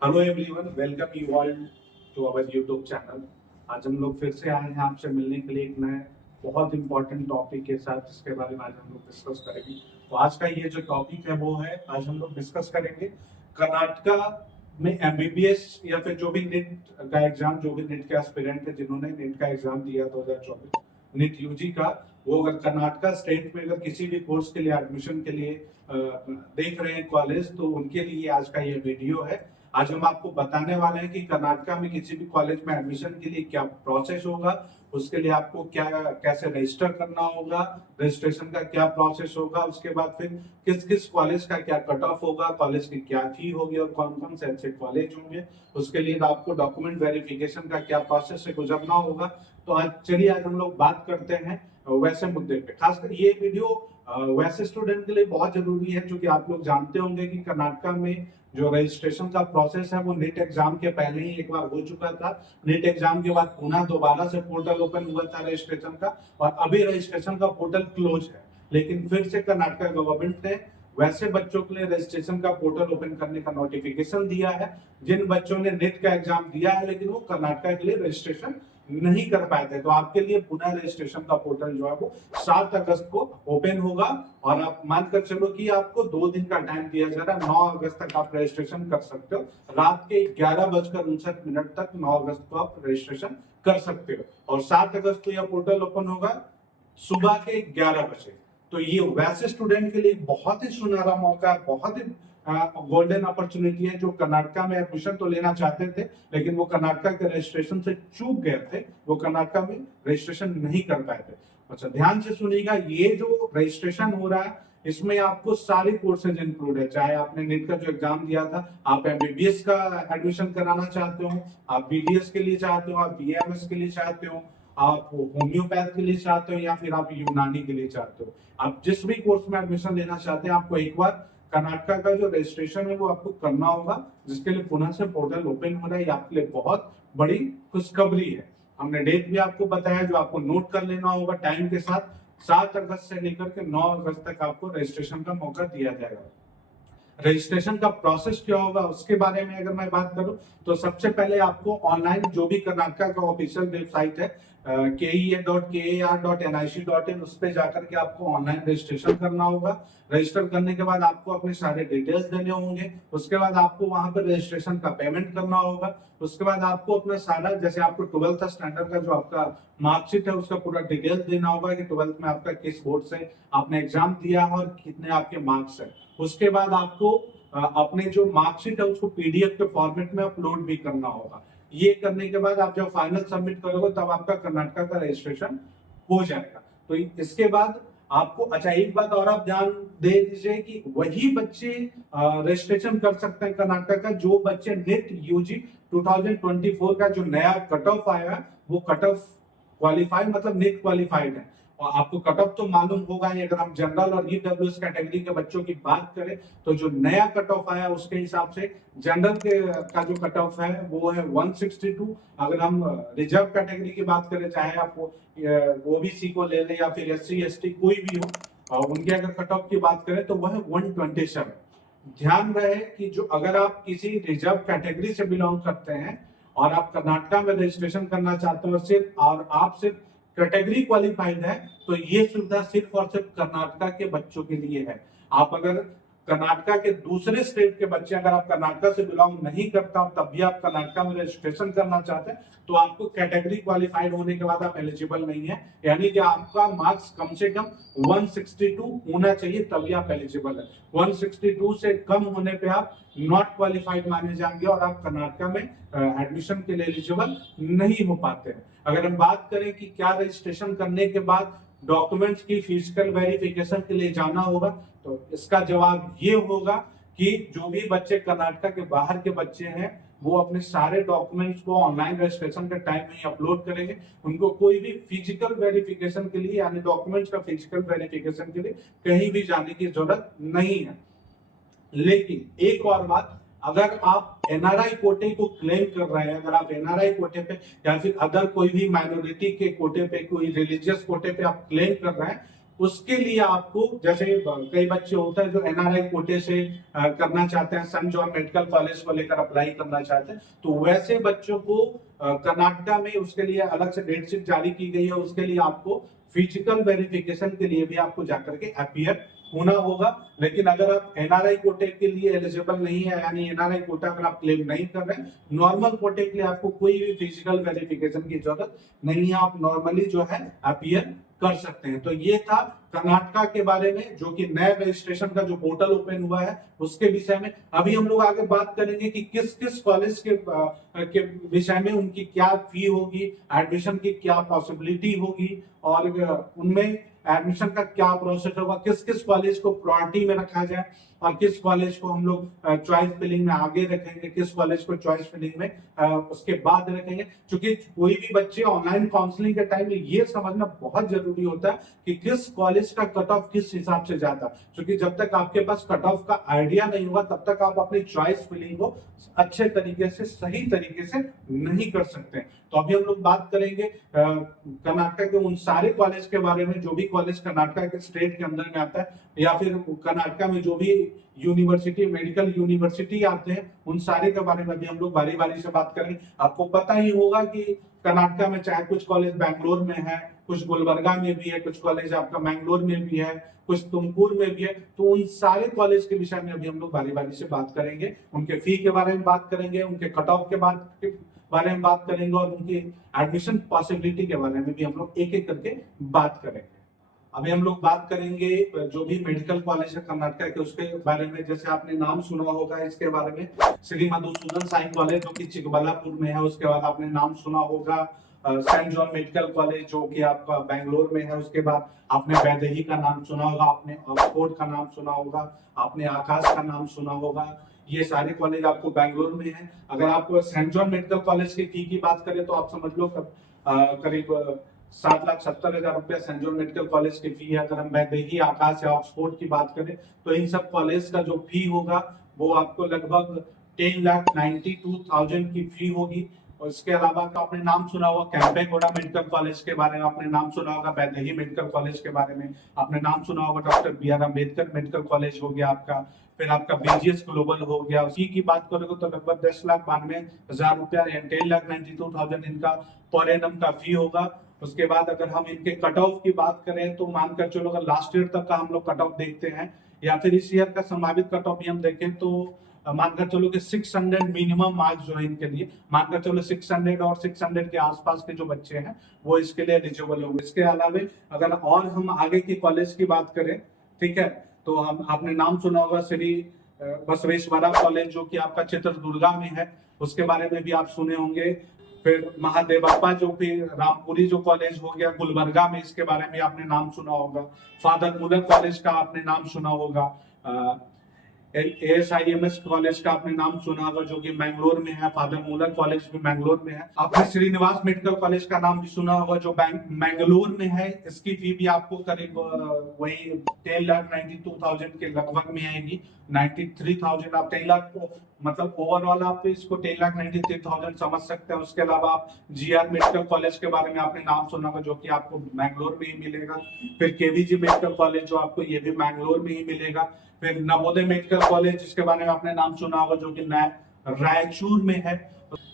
Hello everyone, welcome you all to our YouTube channel. आज हम लोग फिर से आए हैं आपसे मिलने के लिए एक नए बहुत इंपॉर्टेंट टॉपिक के साथ, जिसके बारे में आज हम लोग डिस्कस करेंगे। तो आज का ये जो टॉपिक है वो है, आज हम लोग डिस्कस करेंगे कर्नाटका में एमबीबीएस या फिर जो भी नीट का एग्जाम, जो भी नीट के एस्पिरेंट है जिन्होंने नीट का एग्जाम दिया 2024 नीट यूजी का, वो अगर कर्नाटका स्टेट में अगर किसी भी कोर्स के लिए एडमिशन के लिए देख रहे हैं कॉलेज, तो उनके लिए आज का ये वीडियो है। आज हम आपको बताने वाले हैं कि कर्नाटका में किसी भी कॉलेज में एडमिशन के लिए क्या प्रोसेस होगा, उसके लिए आपको क्या कैसे रजिस्टर करना होगा, रजिस्ट्रेशन का क्या प्रोसेस होगा, उसके बाद फिर किस किस कॉलेज का क्या कट ऑफ होगा, कॉलेज की क्या फी होगी और कौन कौन से अच्छे कॉलेज होंगे, उसके लिए आपको डॉक्यूमेंट वेरिफिकेशन का क्या प्रोसेस से गुजरना होगा। तो आज हम लोग बात करते हैं वैसे मुद्दे पे। खासकर ये वीडियो वैसे स्टूडेंट के लिए बहुत जरूरी है, क्योंकि आप लोग जानते होंगे कि कर्नाटका में जो रजिस्ट्रेशन का प्रोसेस है वो नीट एग्जाम के पहले ही एक बार हो चुका था। नीट एग्जाम के बाद पुनः दोबारा से पोर्टल ओपन हुआ था रजिस्ट्रेशन का, और अभी रजिस्ट्रेशन का पोर्टल क्लोज है। लेकिन फिर से कर्नाटका गवर्नमेंट ने वैसे बच्चों के लिए रजिस्ट्रेशन का पोर्टल ओपन करने का नोटिफिकेशन दिया है जिन बच्चों ने नीट का एग्जाम दिया है लेकिन वो कर्नाटका के लिए रजिस्ट्रेशन नहीं कर पाए थे। तो आपके लिए पुनः रजिस्ट्रेशन का पोर्टल जो है वो 7 अगस्त को ओपन होगा, और आप मानकर चलो कि आपको 2 दिन का टाइम दिया जा रहा है। 9 अगस्त तक आप रजिस्ट्रेशन कर सकते हो, रात के 11:59 तक 9 अगस्त को आप रजिस्ट्रेशन कर सकते हो। और 7 अगस्त को यह पोर्टल ओपन होगा सुबह के 11 बजे। तो ये वैसे स्टूडेंट के लिए बहुत ही सुनहरा मौका, बहुत ही गोल्डन अपॉर्चुनिटी है जो कर्नाटका में एडमिशन तो लेना चाहते थे लेकिन वो कर्नाटका के रजिस्ट्रेशन से चूक गए थे, वो कर्नाटका में रजिस्ट्रेशन नहीं कर पाए थे। अच्छा, ध्यान से सुनिएगा, ये जो रजिस्ट्रेशन हो रहा है इसमें आपको सारे कोर्सेज इंक्लूड है। चाहे आपने नीट का जो एग्जाम दिया था, आप एमबीबीएस का एडमिशन कराना चाहते हो, आप बीडीएस के लिए चाहते हो, आप बीएमएस के लिए चाहते हो, आप होम्योपैथ के लिए चाहते हो, या फिर आप यूनानी के लिए चाहते हो, आप जिस भी कोर्स में एडमिशन लेना चाहते हैं, आपको एक बार कर्नाटका का जो रजिस्ट्रेशन है वो आपको करना होगा, जिसके लिए पुनः से पोर्टल ओपन हो रहा है। ये आपके लिए बहुत बड़ी खुशखबरी है। हमने डेट भी आपको बताया जो आपको नोट कर लेना होगा टाइम के साथ। 7 अगस्त से लेकर के 9 अगस्त तक आपको रजिस्ट्रेशन का मौका दिया जाएगा। रजिस्ट्रेशन का प्रोसेस क्या होगा उसके बारे में अगर मैं बात करूं, तो सबसे पहले आपको ऑनलाइन जो भी कर्नाटका का ऑफिशियल वेबसाइट है KEA.KAR.NIC.in, उस पर जाकर के आपको ऑनलाइन रजिस्ट्रेशन करना होगा। रजिस्टर करने के बाद आपको अपने सारे डिटेल्स देने होंगे। उसके बाद आपको वहां पर रजिस्ट्रेशन का पेमेंट करना होगा। उसके बाद आपको अपना सारा, जैसे आपको 12th स्टैंडर्ड का जो आपका मार्कशीट है उसका पूरा डिटेल्स देना होगा कि 12th में आपका किस बोर्ड से आपने एग्जाम दिया है और कितने आपके मार्क्स है। उसके बाद आपको अपने जो मार्कशीट है उसको पीडीएफ के फॉर्मेट में अपलोड भी करना होगा। ये करने के बाद आप जब फाइनल सबमिट करोगे तब आपका कर्नाटका का रजिस्ट्रेशन हो जाएगा। तो इसके बाद आपको, अच्छा एक बात और आप ध्यान दे दीजिए कि वही बच्चे रजिस्ट्रेशन कर सकते हैं कर्नाटका का जो बच्चे नेट यूजी 2024 का जो नया कट ऑफ आया है वो कट ऑफ क्वालिफाई, मतलब नेट क्वालिफाइड है। और आपको कट ऑफ तो मालूम होगा ही, अगर हम जनरल और ईडब्ल्यूएस कैटेगरी के बच्चों की बात करें तो जो नया कट ऑफ आया उसके हिसाब से जनरल के का जो कट ऑफ है वो है 162। अगर हम रिजर्व कैटेगरी की बात करें, चाहे आप ओबीसी को ले लें या फिर एससी एसटी कोई भी हो, और उनके अगर कट ऑफ की बात करें तो वह है 127। ध्यान रहे कि जो अगर आप किसी रिजर्व कैटेगरी से बिलोंग करते हैं और आप कर्नाटका में रजिस्ट्रेशन करना चाहते हो और आप सिर्फ कैटेगरी क्वालिफाइड है, तो ये सुविधा सिर्फ और सिर्फ कर्नाटका के बच्चों के लिए है। आप अगर कर्नाटका के दूसरे स्टेट के बच्चे, अगर आप कर्नाटका से बिलोंग नहीं करता तब भी आप कर्नाटका में रजिस्ट्रेशन करना चाहते हैं तो आपको कैटेगरी क्वालिफाइड होने के बाद आप एलिजिबल नहीं है, यानी कि आपका मार्क्स कम से कम 162 होना चाहिए तभी आप एलिजिबल है। 162 से कम होने पे आप नॉट क्वालिफाइड माने जाएंगे और आप कर्नाटका में एडमिशन के लिए एलिजिबल नहीं हो पाते हैं। अगर हम बात करें कि क्या रजिस्ट्रेशन करने के बाद डॉक्यूमेंट्स की फिजिकल वेरिफिकेशन के लिए जाना होगा, तो इसका जवाब ये होगा कि जो भी बच्चे कर्नाटका के बाहर के बच्चे हैं वो अपने सारे डॉक्यूमेंट्स को ऑनलाइन रजिस्ट्रेशन के टाइम में ही अपलोड करेंगे। उनको कोई भी फिजिकल वेरिफिकेशन के लिए, यानी डॉक्यूमेंट्स का फिजिकल वेरिफिकेशन के लिए कहीं भी जाने की जरूरत नहीं है। लेकिन एक और बात, अगर आप एनआरआई कोटे को क्लेम कर रहे हैं, अगर आप एनआरआई कोटे पे या फिर अदर कोई भी माइनॉरिटी के कोटे पे, कोई रिलीजियस कोटे पे आप क्लेम कर रहे हैं, उसके लिए आपको, जैसे कई बच्चे होते हैं जो एनआरआई कोटे से करना चाहते हैं, सन जॉन मेडिकल कॉलेज को लेकर अप्लाई करना चाहते हैं, तो वैसे बच्चों को कर्नाटका में उसके लिए अलग से डेट शीट जारी की गई है। उसके लिए आपको फिजिकल वेरिफिकेशन के लिए भी आपको जाकर के अपीयर होना होगा। लेकिन अगर आप एनआरआई कोटे के लिए एलिजिबल नहीं है, यानी एनआरआई कोटा अगर आप क्लेम नहीं कर रहे हैं, नॉर्मल कोटे के लिए आपको कोई भी फिजिकल वेरिफिकेशन की जरूरत नहीं है, आप नॉर्मली जो है अपीयर कर सकते हैं। तो ये था कर्नाटका के बारे में, जो कि नया रजिस्ट्रेशन का जो पोर्टल ओपन हुआ है उसके विषय में। अभी हम लोग आगे बात करेंगे कि किस किस कॉलेज के विषय में उनकी क्या फी होगी, एडमिशन की क्या पॉसिबिलिटी होगी, और उनमें एडमिशन का क्या प्रोसेस होगा, किस किस कॉलेज को प्रायोरिटी में रखा जाए और किस कॉलेज को हम लोग चॉइस फिलिंग में आगे रखेंगे, किस कॉलेज को चॉइस फिलिंग में उसके बाद रखेंगे। क्योंकि कोई भी बच्चे ऑनलाइन काउंसलिंग के टाइम में ये समझना बहुत जरूरी होता है कि किस कॉलेज का कट ऑफ किस हिसाब से जाता है, क्योंकि जब तक आपके पास कट ऑफ का आइडिया नहीं होगा तब तक आप अपनी चॉइस फिलिंग को अच्छे तरीके से, सही तरीके से नहीं कर सकते। तो अभी हम लोग बात करेंगे कर्नाटक के उन सारे कॉलेज के बारे में, जो भी कॉलेज कर्नाटक के स्टेट के अंदर में आता है, या फिर कर्नाटक में जो भी यूनिवर्सिटी, मेडिकल यूनिवर्सिटी आते हैं, उन सारे के बारे में भी हम लोग बारी बारी से बात करेंगे। आपको पता ही होगा कि कर्नाटक में चाहे कुछ कॉलेज बैंगलोर में है, कुछ गुलबर्गा में भी है, कुछ कॉलेज आपका मैंगलोर में भी है, कुछ तुमकुर में भी है। तो उन सारे कॉलेज के विषय में अभी हम लोग बारी बारी से बात करेंगे, उनके फी के बारे में बात करेंगे, उनके कट ऑफ के बारे में बात करेंगे, और उनकी एडमिशन पॉसिबिलिटी के बारे में भी हम लोग एक एक करके बात करेंगे। अभी हम लोग बात करेंगे जो भी मेडिकल कॉलेज है कर्नाटक के, उसके बारे में। जैसे आपने नाम सुना होगा इसके बारे में, श्री मधुसूदन साई कॉलेज जो कि चिकबल्लापुर में है। उसके बाद आपने नाम सुना होगा सेंट जॉन मेडिकल कॉलेज जो कि आपका बैंगलोर में है। उसके बाद आपने वैदेही का नाम सुना होगा, आपने ऑक्सफोर्ड का नाम सुना होगा, आपने आकाश का नाम सुना होगा। ये सारे कॉलेज आपको बैंगलोर में है। अगर आप सेंट जॉन मेडिकल कॉलेज की फी की बात करें तो आप समझ लो करीब 7,70,000 रुपया सेंट जॉन मेडिकल कॉलेज की फी है। अगर हम वैदेही, आकाश या ऑक्सफोर्ड की बात करें तो इन सब कॉलेज का जो फी होगा वो आपको लगभग 10,92,000 की फी होगी। और इसके अलावा आपने नाम सुना होगा कैंपेगौड़ा मेडिकल कॉलेज के बारे में, आपने नाम सुना होगा वैदेही मेडिकल कॉलेज के बारे में, आपने नाम सुना होगा doctor B R. Ambedkar medical college हो गया आपका, फिर आपका बीजीएस ग्लोबल हो गया। फी की बात करोगे तो लगभग 10,92,000 रुपया या 10,92,000 इनका पर एनम का फी होगा। उसके बाद अगर हम इनके कट ऑफ की बात करें तो मानकर चलो अगर लास्ट ईयर तक का हम लोग कट ऑफ देखते हैं या फिर इस ईयर का संभावित कट ऑफ भी हम देखें तो मानकर चलो कि 600 मिनिमम मार्क्स जो है इनके लिए, मानकर चलो 600 और 600 के आसपास के जो बच्चे हैं वो इसके लिए एलिजिबल होंगे। इसके अलावा अगर और हम आगे की कॉलेज की बात करें, ठीक है, तो हम आपने नाम सुना होगा श्री बसवेश्वरा कॉलेज जो कि आपका चित्रदुर्गा में है, उसके बारे में भी आप सुने होंगे। फिर महादेवप्पा जो कि रामपुरी जो कॉलेज हो गया गुलबर्गा में, इसके बारे में आपने नाम सुना होगा। फादर मुलर कॉलेज का आपने नाम सुना होगा। ASIMS कॉलेज का आपने नाम सुना होगा जो कि मैंगलोर में है। फादर मुलर कॉलेज भी मैंगलोर में है। आपने श्रीनिवास मेडिकल कॉलेज का नाम भी सुना होगा जो मैंगलोर में है। इसकी फी भी आपको करीब वही 10,92,000 के लगभग में आएगी। 93,000 आप 10 लाख को मतलब ओवरऑल आप इसको 10,93,000 समझ सकते हैं। उसके अलावा आप GR मेडिकल कॉलेज के बारे में आपने नाम सुना होगा जो कि आपको मैंगलोर में ही मिलेगा। फिर KVG मेडिकल कॉलेज जो आपको ये भी मैंगलोर में ही मिलेगा। फिर नवोदय मेडिकल कॉलेज जिसके बारे में आपने नाम सुना होगा जो कि रायचूर में है।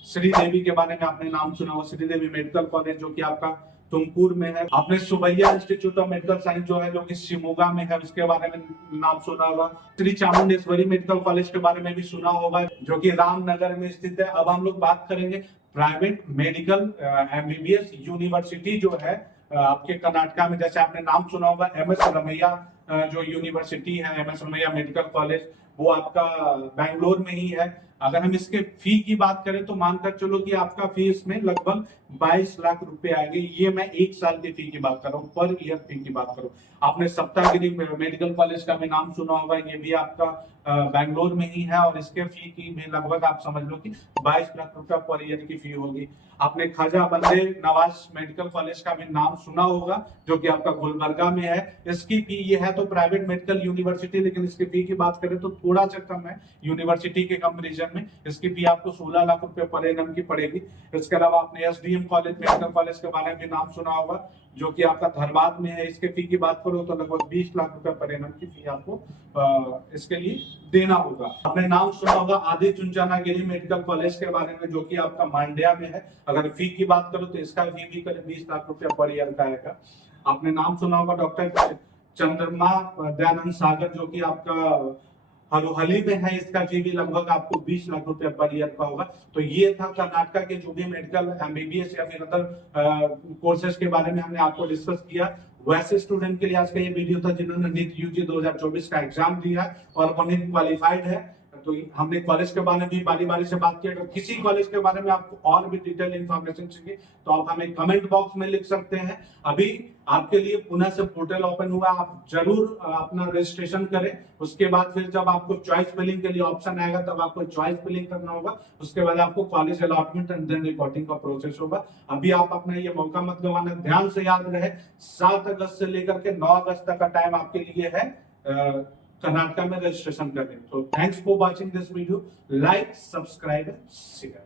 श्रीदेवी के बारे में आपने नाम सुना होगा, श्रीदेवी मेडिकल कॉलेज जो कि आपका तुमकुर में है। आपने Subbaiah institute of medical science जो है जो कि शिमोगा में है, उसके बारे में नाम सुना होगा। श्री चामुंडेश्वरी मेडिकल कॉलेज के बारे में भी सुना होगा जो कि रामनगर में स्थित है। अब हम लोग बात करेंगे प्राइवेट मेडिकल MBBS यूनिवर्सिटी जो है आपके कर्नाटका में। जैसे आपने नाम सुना होगा MS रमैया जो यूनिवर्सिटी है, MS रमैया मेडिकल कॉलेज, वो आपका बैंगलोर में ही है। अगर हम इसके फी की बात करें तो मानकर चलो कि आपका फी इसमें लगभग 22 लाख रुपए आएंगे। ये मैं एक साल की फी की बात कर रहा हूँ, पर ईयर फी की बात करूँ। आपने सप्तागिरी मेडिकल कॉलेज का भी नाम सुना होगा, ये भी आपका बैंगलोर में ही है और इसके फी की भी लगभग आप समझ लो कि 22 लाख रुपया पर ईयर की फी होगी। आपने ख्वाजा बंदे नवाज मेडिकल कॉलेज का भी नाम सुना होगा जो कि आपका गुलबर्गा में है। इसकी फी ये है तो प्राइवेट मेडिकल यूनिवर्सिटी, लेकिन इसकी फी की बात करें तो थोड़ा सा कम है यूनिवर्सिटी के कंपेरिजन में। इसकी फी आपको 16 लाख रुपए पर एनम की पड़ेगी। इसके अलावा आपने एसडीएम कॉलेज, मेडिकल कॉलेज के बारे में नाम सुना होगा, जो कि आपका धनबाद में है। इसके फी की बात करो तो लगभग 20 लाख रुपए पर एनम की फी आपको इसके लिए देना होगा। आपने नाम सुना होगा आदि चुंचानागिरी मेडिकल कॉलेज के बारे में, जो कि आपका मांड्या में है। अगर फी की बात करो तो इसका फी भी करीब 20 लाख रुपया पर ईयर का आएगा। आपने नाम सुना होगा डॉक्टर चंद्रमा दयानंद सागर, जो कि आपका हरोहली में है। इसका फी भी लगभग आपको 20 लाख रुपया पर ईयर का होगा। तो ये था कर्नाटक के जो भी मेडिकल एमबीबीएस या फिर अदर कोर्सेज के बारे में हमने आपको डिस्कस किया। वैसे स्टूडेंट के लिए आज का ये वीडियो था जिन्होंने नीट यूजी 2024 का एग्जाम दिया है और वो नीट क्वालिफाइड है। तो हमने कॉलेज के बारे में भी बारी बारी से बात की। अगर किसी कॉलेज के बारे में आपको और भी डिटेल इंफॉर्मेशन चाहिए तो आप हमें कमेंट बॉक्स में लिख सकते हैं। अभी आपके लिए पुनः से पोर्टल ओपन हुआ, आप जरूर अपना रजिस्ट्रेशन करें। उसके बाद फिर जब आपको चॉइस फिलिंग के लिए ऑप्शन आएगा तब आपको चॉइस फिलिंग करना होगा। उसके बाद आपको college allotment and then reporting का प्रोसेस होगा। अभी आप अपना ये मौका मत गंवाना। ध्यान से याद रहे 7 अगस्त से लेकर के 9 अगस्त तक का टाइम आपके लिए है कर्नाटक में रजिस्ट्रेशन करने। तो thanks for watching this video, like, subscribe, share.